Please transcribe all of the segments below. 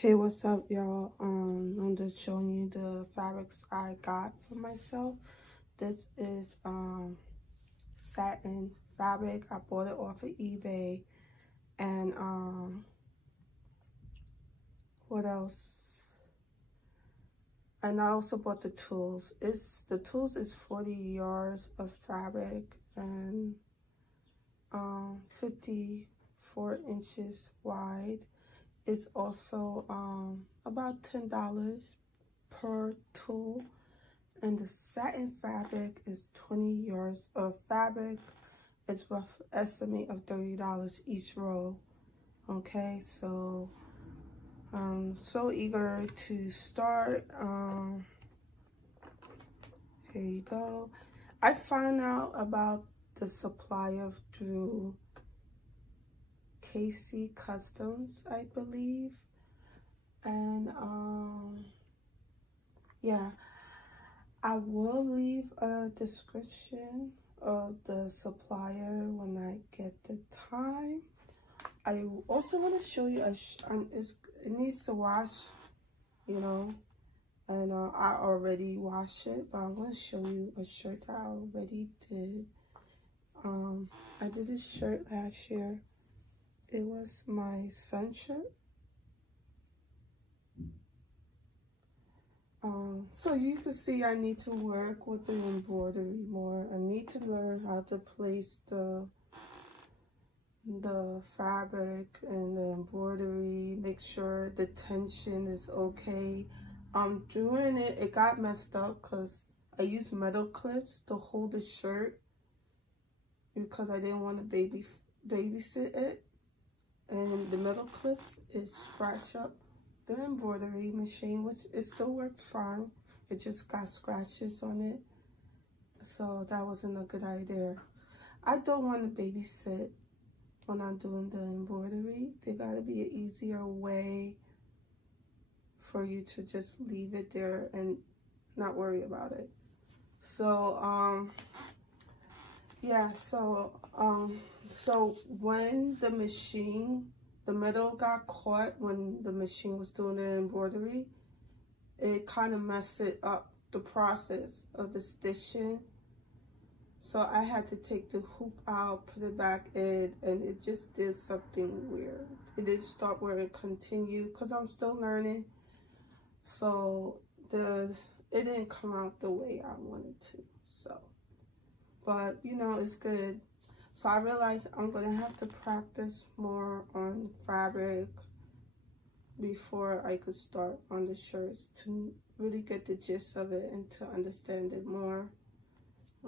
Hey, what's up, y'all? I'm just showing you the fabrics I got for myself. This is satin fabric. I bought it off of eBay. And what else? And I also bought the tools. The tools is 40 yards of fabric and 54 inches wide. It's also about $10 per tool. And the satin fabric is 20 yards of fabric. It's rough estimate of $30 each roll. Okay, so I'm so eager to start. Here you go. I found out about the supplier through Casey Customs, I believe. And yeah, I will leave a description of the supplier when I get the time. I also want to show you it needs to wash, you know, and I already washed it, but I'm going to show you a shirt that I already did. I did this shirt last year. It was my son shirt. So you can see I need to work with the embroidery more. I need to learn how to place the fabric and the embroidery, make sure the tension is okay. Doing it got messed up because I used metal clips to hold the shirt because I didn't want to babysit it, and the metal clips is scratched up the embroidery machine, which it still works fine. It just got scratches on it, so that wasn't a good idea. I don't want to babysit when I'm doing the embroidery. There gotta be an easier way for you to just leave it there and not worry about it. So yeah, so when the metal got caught when the machine was doing the embroidery, it kind of messed it up, the process of the stitching. So I had to take the hoop out, put it back in, and it just did something weird. It didn't start where it continued because I'm still learning. So it didn't come out the way I wanted to. So, but you know, it's good. So I realized I'm gonna have to practice more on fabric before I could start on the shirts to really get the gist of it and to understand it more.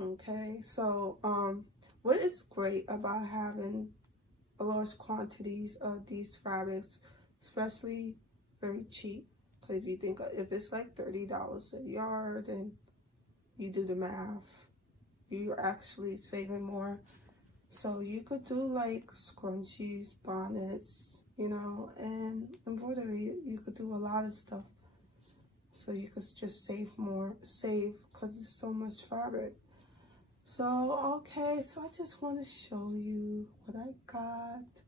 Okay, so what is great about having a large quantities of these fabrics, especially very cheap, because if you think if it's like $30 a yard and you do the math, you're actually saving more. So you could do like scrunchies, bonnets, you know, and embroidery. You could do a lot of stuff. So you could just save because it's so much fabric. So, okay, so I just want to show you what I got.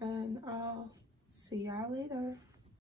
And I'll see y'all later.